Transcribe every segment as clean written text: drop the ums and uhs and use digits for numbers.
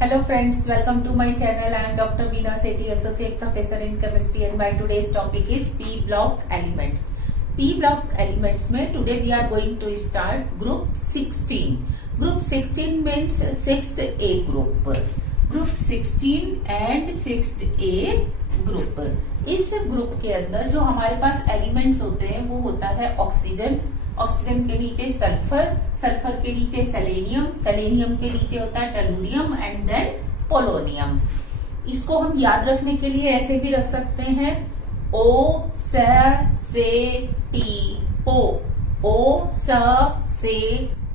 Hello friends, welcome to my channel. I am Dr. Veena Sethi, Associate Professor in Chemistry, and my today's topic is P block elements. P block elements में today we are going to start group 16. Group 16 means 6th A group. Group 16 and 6th A group. इस group के अंदर जो हमारे पास elements होते हैं वो होता है ऑक्सीजन, ऑक्सीजन के नीचे सल्फर, सल्फर के नीचे सेलेनियम, सेलेनियम के नीचे होता है टेलुरियम एंड देन पोलोनियम। इसको हम याद रखने के लिए ऐसे भी रख सकते हैं ओ से टी पो, ओ से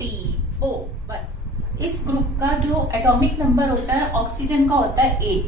टी पो। बस इस ग्रुप का जो एटॉमिक नंबर होता है ऑक्सीजन का होता है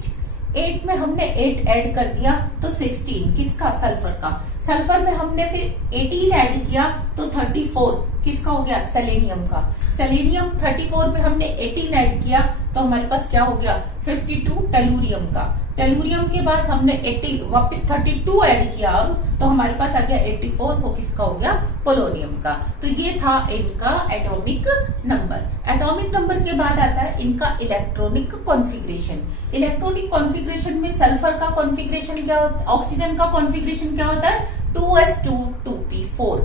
8 में हमने 8 ऐड कर दिया तो 16 किसका, सल्फर का। सल्फर में हमने फिर 18 ऐड किया तो 34 किसका हो गया, सेलेनियम का। सेलेनियम 34 में हमने 18 ऐड किया तो हमारे पास क्या हो गया, 52 टेलुरियम का। टेलुरियम के बाद हमने 80 वापस 32 ऐड किया अब तो हमारे पास आ गया 84, वो किसका हो गया, पोलोनियम का। तो ये था इनका एटॉमिक नंबर। एटॉमिक नंबर के बाद आता है इनका इलेक्ट्रॉनिक कॉन्फ़िगरेशन। इलेक्ट्रॉनिक कॉन्फ़िगरेशन में सल्फर का कॉन्फ़िगरेशन क्या होता है, ऑक्सीजन का कॉन्फ़िगरेशन क्या होता है, 2s2 2p4,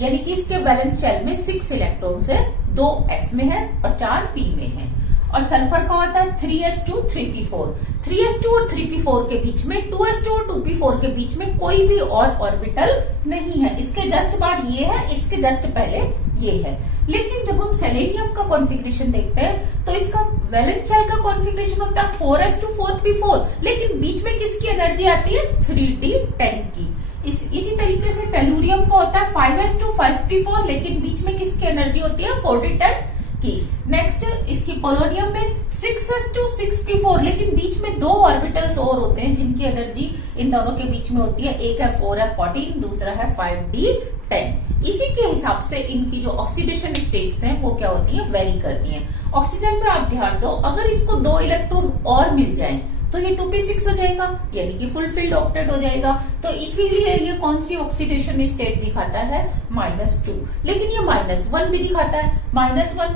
यानी कि इसके वैलेंस शेल में 6 इलेक्ट्रॉन्स है, 2 s में है और 4 p में है। और सल्फर का होता है 3s2 3p4। 3s2 और 3p4 के बीच में, 2s2 और 2p4 के बीच में कोई भी और ऑर्बिटल नहीं है। इसके जस्ट बाद ये है, इसके जस्ट पहले ये है। लेकिन जब हम सेलेनियम का कॉन्फ़िगरेशन देखते हैं तो इसका वैलेंस शेल का कॉन्फ़िगरेशन होता है 4s2 4p4, लेकिन बीच में किसकी एनर्जी आती है, 3d10 की। इसी तरीके से टेलुरियम का होता है 5s2 5p4, लेकिन बीच में किसकी एनर्जी होती है, 4d10 की। नेक्स्ट इसकी पोलोनियम में 6s2 6p4, लेकिन बीच में 2 ऑर्बिटल्स और होते हैं जिनकी एनर्जी इन दोनों के बीच में होती है, एक है 4f14, दूसरा है 5d10। इसी के हिसाब से इनकी जो ऑक्सीडेशन स्टेट्स हैं वो क्या होती है, वेरी करती हैं। ऑक्सीजन में आप ध्यान दो, अगर इसको 2 इलेक्ट्रॉन और मिल जाए तो ये 2p6 हो जाएगा, यानी कि फुलफिल्ड ऑक्टेट हो जाएगा। तो इसीलिए ये कौन सी ऑक्सीडेशन स्टेट दिखाता है, -2। लेकिन ये -1 भी दिखाता है। -1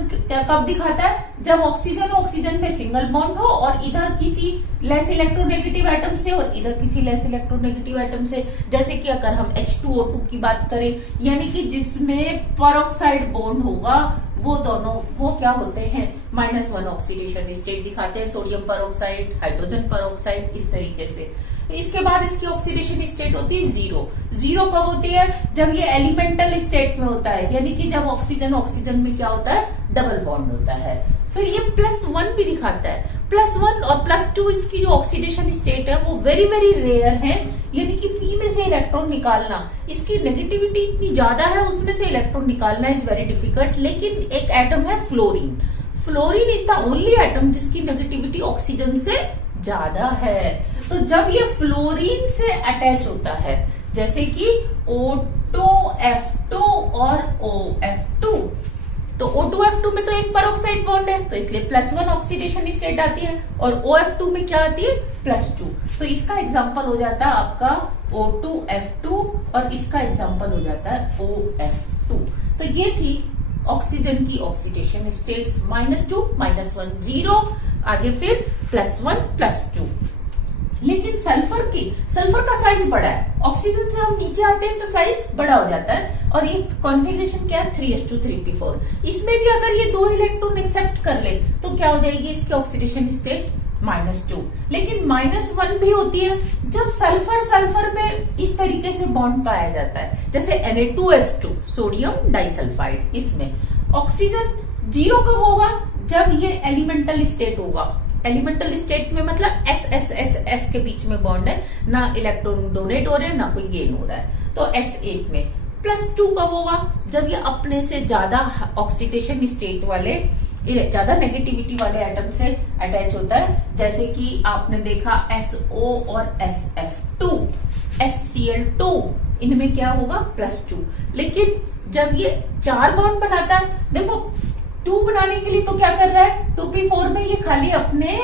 कब दिखाता है, जब ऑक्सीजन ऑक्सीजन में सिंगल बॉन्ड हो और इधर किसी लेस इलेक्ट्रोनेगेटिव एटम से और इधर किसी लेस इलेक्ट्रोनेगेटिव एटम से। जैसे कि अगर हम H2O2 की बात करें, यानी कि जिसमें परऑक्साइड बॉन्ड होगा, वो दोनों वो क्या होते हैं, -1 ऑक्सीडेशन स्टेट दिखाते हैं। सोडियम परऑक्साइड, हाइड्रोजन परऑक्साइड, इस तरीके से। इसके बाद इसकी ऑक्सीडेशन स्टेट होती है 0। 0 कब होती है, जब ये एलिमेंटल स्टेट में होता है, यानी कि जब ऑक्सीजन ऑक्सीजन में क्या होता है, डबल बॉन्ड होता है। फिर ये +1 भी दिखाता है। +1 और +2 इसकी जो ऑक्सीडेशन स्टेट है वो वेरी वेरी रेयर है, यानी कि P में से इलेक्ट्रॉन निकालना, इसकी नेगेटिविटी इतनी ज्यादा है, उसमें से इलेक्ट्रॉन निकालना इज वेरी डिफिकल्ट। लेकिन एक एटम है fluorine. Fluorine is the only atom जिसकी नेगेटिविटी ऑक्सीजन से ज्यादा है। तो जब ये फ्लोरीन से अटैच होता है, जैसे कि O2F2 और OF2, तो O2F2 में तो एक परऑक्साइड बॉन्ड है, तो इसलिए +1 ऑक्सीडेशन स्टेट आती है, और OF2 में क्या आती है, +2। तो इसका एग्जांपल हो जाता है आपका O2F2 और इसका एग्जांपल हो जाता है OF2। तो ये थी ऑक्सीजन की ऑक्सीडेशन स्टेट्स, -2 -1 0, आगे फिर +1 +2। लेकिन सल्फर का साइज बड़ा है, ऑक्सीजन से हम नीचे आते हैं तो साइज बड़ा हो जाता है, और ये कॉन्फ़िगरेशन क्या है, 3s2 3p4। इसमें भी अगर ये 2 इलेक्ट्रॉन एक्सेप्ट कर ले तो क्या हो जाएगी इसकी ऑक्सीडेशन स्टेट, -2। लेकिन -1 भी होती है जब सल्फर में इस तरीके से बॉन्ड पाया जाता है, जैसे Na2S2 सोडियम डाइसल्फाइड। इसमें ऑक्सीजन 0 कब होगा, जब ये एलिमेंटल स्टेट होगा। एलिमेंटल स्टेट में मतलब S के बीच में बॉन्ड है, ना इलेक्ट्रॉन डोनेट हो रहे हैं ना कोई गेन हो रहा है, तो S1 में। +2 कब होगा, जब ये अपने से ज्यादा ऑक्सीडेशन स्टेट वाले, ज्यादा नेगेटिविटी वाले एटम से अटैच होता है, जैसे कि आपने देखा SO और SF2, HCl2, इनमें क्या होगा, +2। लेकिन जब ये 4 बॉन्ड बनाता है, देखो 2 बनाने के लिए तो क्या कर रहा है, 2p4 में ये खाली अपने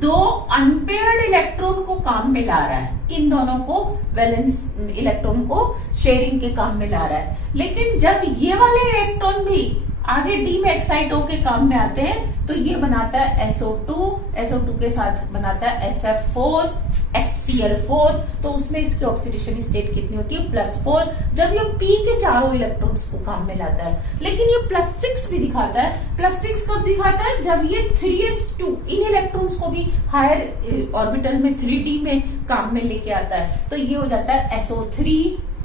2 अनपेयर्ड इलेक्ट्रॉन को काम में ला रहा है, इन दोनों को वैलेंस इलेक्ट्रॉन को शेयरिंग के काम में ला रहा है। लेकिन जब ये वाले इलेक्ट्रॉन भी आगे डी में एक्साइट होके काम में आते हैं तो ये बनाता है SO2 के साथ बनाता है SF4 HCl4, तो उसमें इसकी ऑक्सीडेशन स्टेट कितनी होती है +4, जब ये P के चारों इलेक्ट्रॉन्स को काम में लाता है। लेकिन ये +6 भी दिखाता है। +6 कब दिखाता है, जब ये 3s2 इन इलेक्ट्रॉन्स को भी हायर ऑर्बिटल में 3d में काम में लेके आता है, तो ये हो जाता है SO3,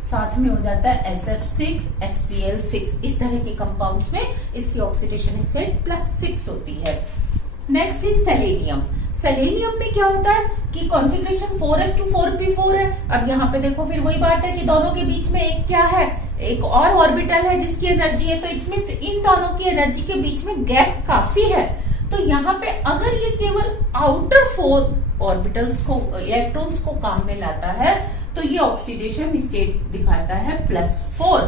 साथ में हो जाता है SF6 HCl6। इस तरह के कंपाउंड्स में इसकी ऑक्सीडेशन स्टेट +6 होती है। Next is selenium. सेलेनियम में क्या होता है कि कॉन्फ़िगरेशन 4s2 4p4 है। अब यहाँ पे देखो फिर वही बात है कि दोनों के बीच में एक क्या है, एक और ऑर्बिटल है जिसकी एनर्जी है, तो इट मीन्स इन दोनों की एनर्जी के बीच में गैप काफी है। तो यहाँ पे अगर ये केवल आउटर 4 ऑर्बिटल्स को इलेक्ट्रॉन्स को काम में लाता है तो ये ऑक्सीडेशन स्टेट दिखाता है +4,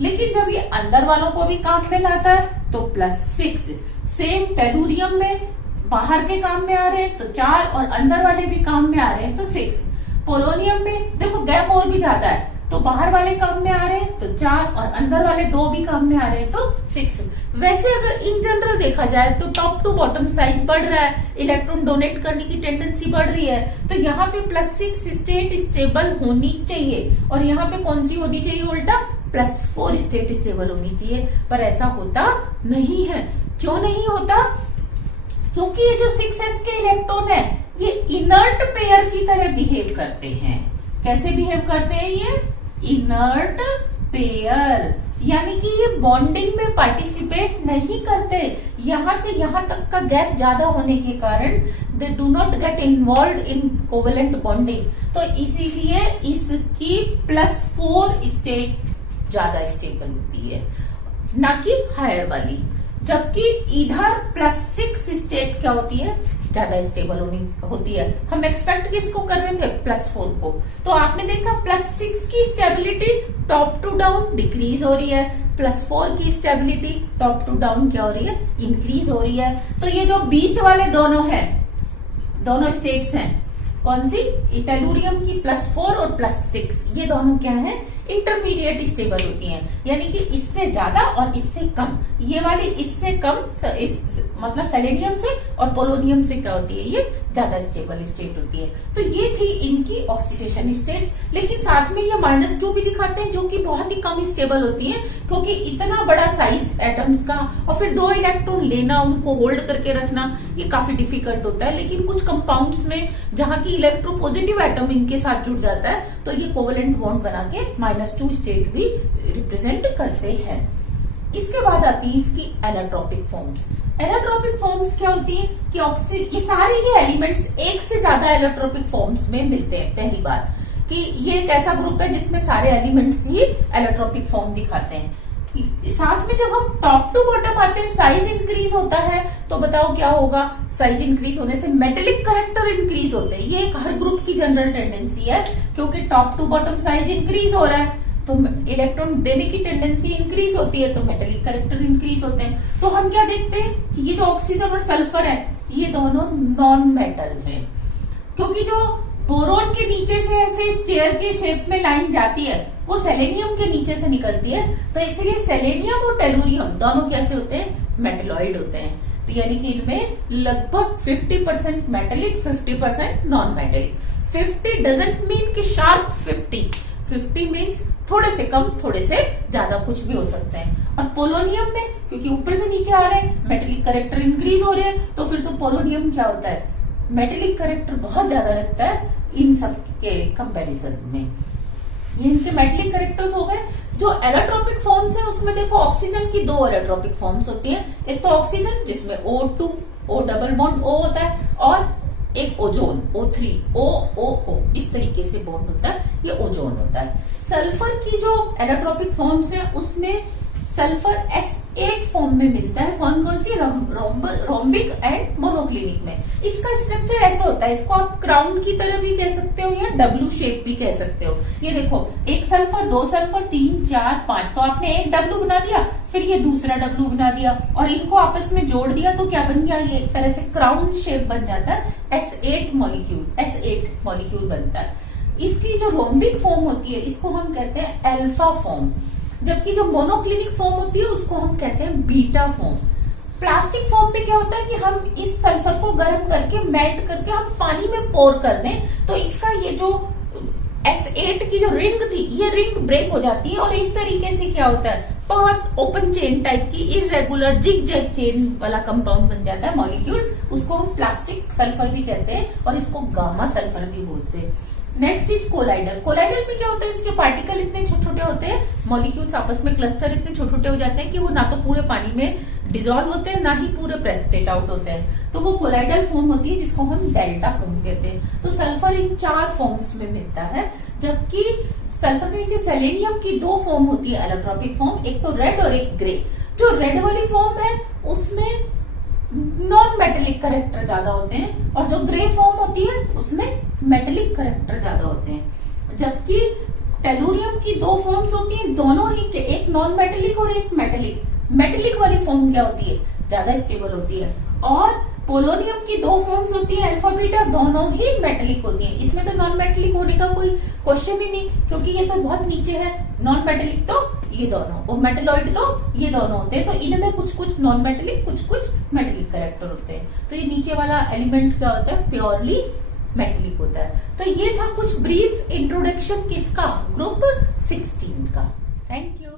लेकिन जब ये अंदर वालों को भी काम में लाता है तो +6। सेम टेलुरियम में बाहर के काम में आ रहे हैं तो 4 और अंदर वाले भी काम में आ रहे हैं तो 6। पोलोनियम में देखो गैप और भी ज्यादा है, तो बाहर वाले काम में आ रहे हैं तो 4 और अंदर वाले 2 भी काम में आ रहे हैं तो 6। वैसे अगर इन जनरल देखा जाए तो टॉप टू बॉटम साइज बढ़ रहा है, इलेक्ट्रॉन डोनेट करने की टेंडेंसी बढ़ रही है, तो यहाँ पे +6 स्टेट स्टेबल होनी चाहिए और यहाँ पे कौन सी होनी चाहिए, उल्टा +4 स्टेट स्टेबल होनी चाहिए। पर ऐसा होता नहीं है। क्यों नहीं होता, क्योंकि ये जो 6s के इलेक्ट्रॉन है ये इनर्ट पेयर की तरह बिहेव करते हैं। कैसे बिहेव करते हैं ये, इनर्ट पेयर, यानी कि ये बॉन्डिंग में पार्टिसिपेट नहीं करते। यहां से यहां तक का गैप ज्यादा होने के कारण they do not get involve in covalent bonding, तो इसीलिए इसकी +4 स्टेट ज्यादा स्टेबल होती है ना कि हायर वाली। जबकि इधर +6 स्टेट क्या होती है, ज्यादा स्टेबल होती है। हम एक्सपेक्ट किसको कर रहे थे, +4 को, तो आपने देखा +6 की stability top to down decrease हो रही है, +4 की स्टेबिलिटी टॉप टू डाउन क्या हो रही है, इंक्रीज हो रही है। तो ये जो बीच वाले दोनों हैं, दोनों स्टेट्स हैं, कौन सी, टेलुरियम की +4 और +6, ये दोनों क्या है, इंटरमीडिएट स्टेबल होती हैं, यानी कि इससे ज्यादा और इससे कम। ये वाली इससे कम, मतलब सेलेनियम से और पोलोनियम से क्या होती है, ये ज्यादा स्टेबल स्टेट होती है। तो ये थी इनकी ऑक्सीडेशन स्टेट्स। लेकिन साथ में ये -2 भी दिखाते हैं जो कि बहुत ही कम स्टेबल होती है, क्योंकि इतना बड़ा साइज एटम्स का और फिर 2 इलेक्ट्रॉन लेना, उनको होल्ड करके रखना, ये काफी डिफिकल्ट होता है। लेकिन कुछ कंपाउंड्स में जहां की इलेक्ट्रोपॉजिटिव एटम इनके साथ जुड़ जाता है तो ये कोवेलेंट बॉन्ड बना के -2 स्टेट भी रिप्रेजेंट करते हैं। इसके बाद आती है इसकी एलोट्रोपिक फॉर्म्स। एलोट्रोपिक फॉर्म्स क्या होती है कि ये सारे ही एलिमेंट्स एक से ज्यादा एलोट्रोपिक फॉर्म्स में मिलते हैं। पहली बात कि ये एक ऐसा ग्रुप है जिसमें सारे एलिमेंट्स ही एलोट्रोपिक फॉर्म दिखाते हैं। साथ में जब हम टॉप टू बॉटम आते हैं, साइज इंक्रीज होता है, तो बताओ क्या होगा, साइज इंक्रीज होने से मेटेलिक कैरेक्टर इंक्रीज होते हैं। ये एक हर ग्रुप की जनरल टेंडेंसी है, क्योंकि top to bottom size increase हो रहा है तो इलेक्ट्रॉन देने की टेंडेंसी इंक्रीज होती है, तो मेटेलिक कैरेक्टर इंक्रीज होते हैं। तो हम क्या देखते हैं कि ये जो ऑक्सीजन और सल्फर है ये दोनों नॉन मेटल है, क्योंकि जो बोरोन के नीचे से ऐसे स्टेयर के शेप में लाइन जाती है वो सेलेनियम के नीचे से निकलती है, तो इसलिए सेलेनियम और टेलुरियम दोनों कैसे होते हैं, मेटेलॉइड होते हैं। तो यानी कि इनमें लगभग 50% metallic 50% non metallic. 50 doesn't mean कि शार्प 50 मीन्स थोड़े से कम थोड़े से ज्यादा कुछ भी हो सकते हैं। और पोलोनियम में क्योंकि ऊपर से नीचे आ रहे हैं, मेटेलिक कैरेक्टर इंक्रीज हो रहे हैं, तो फिर तो पोलोनियम क्या होता है, मेटेलिक कैरेक्टर बहुत ज्यादा रखता है इन सब के कंपैरिजन में। ये इनके मेटेलिक कैरेक्टर्स हो गए। जो एलोट्रोपिक फॉर्म्स है उसमें देखो ऑक्सीजन की 2 एलोट्रोपिक फॉर्म्स होती है। एक तो ऑक्सीजन जिसमें O2 O double bond O होता है, और एक ओजोन O3 O इस तरीके से बॉन्ड होता है, ये ओजोन होता है। सल्फर की जो एलोट्रोपिक फॉर्म्स है उसमें सल्फर S8 फॉर्म में मिलता है। कौन सी, रोम्बिक एंड मोनोक्लिनिक में। इसका स्ट्रक्चर ऐसा होता है, इसको आप क्राउन की तरह भी कह सकते हो या W शेप भी कह सकते हो। ये देखो, 1 सल्फर 2 सल्फर 3 4 5, तो आपने एक W बना दिया, फिर ये दूसरा W बना दिया और इनको आपस में जोड़ दिया तो क्या बन गया, ये एक तरह से क्राउन शेप बन जाता है। S8 मॉलिक्यूल बनता है। इसकी जो रोम्बिक फॉर्म होती है इसको हम कहते हैं अल्फा फॉर्म। जबकि जो मोनोक्लिनिक फॉर्म होती है उसको हम कहते हैं बीटा फॉर्म। प्लास्टिक फॉर्म पे क्या होता है कि हम इस सल्फर को गर्म करके मेल्ट करके हम पानी में पोर कर दें तो इसका ये जो S8 की जो रिंग थी ये रिंग ब्रेक हो जाती है और इस तरीके से क्या होता है बहुत ओपन चेन टाइप की इरेगुलर जिग जैग चेन वाला कंपाउंड बन जाता है मॉलिक्यूल। उसको हम प्लास्टिक सल्फर भी कहते हैं और इसको गामा सल्फर भी बोलते हैं। Next is collider. कोलाइडर में क्या होता है इसके पार्टिकल इतने छोटे छोटे होते हैं, मॉलिक्यूल्स आपस में क्लस्टर इतने छोटे छोटे हो जाते हैं कि वो ना तो पूरे पानी में डिजोल्व होते हैं ना ही पूरे प्रेसिपिटेट आउट होते हैं, तो वो कोलाइडल फॉर्म होती है जिसको हम डेल्टा फॉर्म कहते हैं। तो सल्फर इन 4 फॉर्म्स में मिलता है, जबकि सल्फर के नीचे सेलेनियम की 2 फॉर्म होती है एलोट्रोपिक फॉर्म, एक तो रेड और एक ग्रे। जो रेड वाली फॉर्म है उसमें नॉन मेटेलिक करेक्टर ज्यादा होते हैं और जो ग्रे फॉर्म होती है उसमें मेटेलिक करेक्टर ज्यादा होते हैं। जबकि टेलुरियम की 2 फॉर्म्स होती हैं, दोनों ही के एक नॉन मेटेलिक और एक मेटेलिक। मेटेलिक वाली फॉर्म क्या होती है ज्यादा स्टेबल होती है और पोलोनियम की 2 फॉर्म्स होती है अल्फा बीटा, दोनों ही मेटेलिक होती हैं। इसमें तो नॉन मेटेलिक होने का कोई क्वेश्चन ही नहीं क्योंकि ये तो बहुत नीचे है। नॉन मेटेलिक तो ये दोनों और मेटेलॉइड तो ये दोनों होते हैं, तो इनमें कुछ कुछ नॉन मेटेलिक कुछ कुछ मेटेलिक कैरेक्टर होते हैं। तो ये नीचे वाला एलिमेंट क्या होता है प्योरली मेटेलिक होता है। तो ये था कुछ ब्रीफ इंट्रोडक्शन किसका ग्रुप 16 का। Thank you.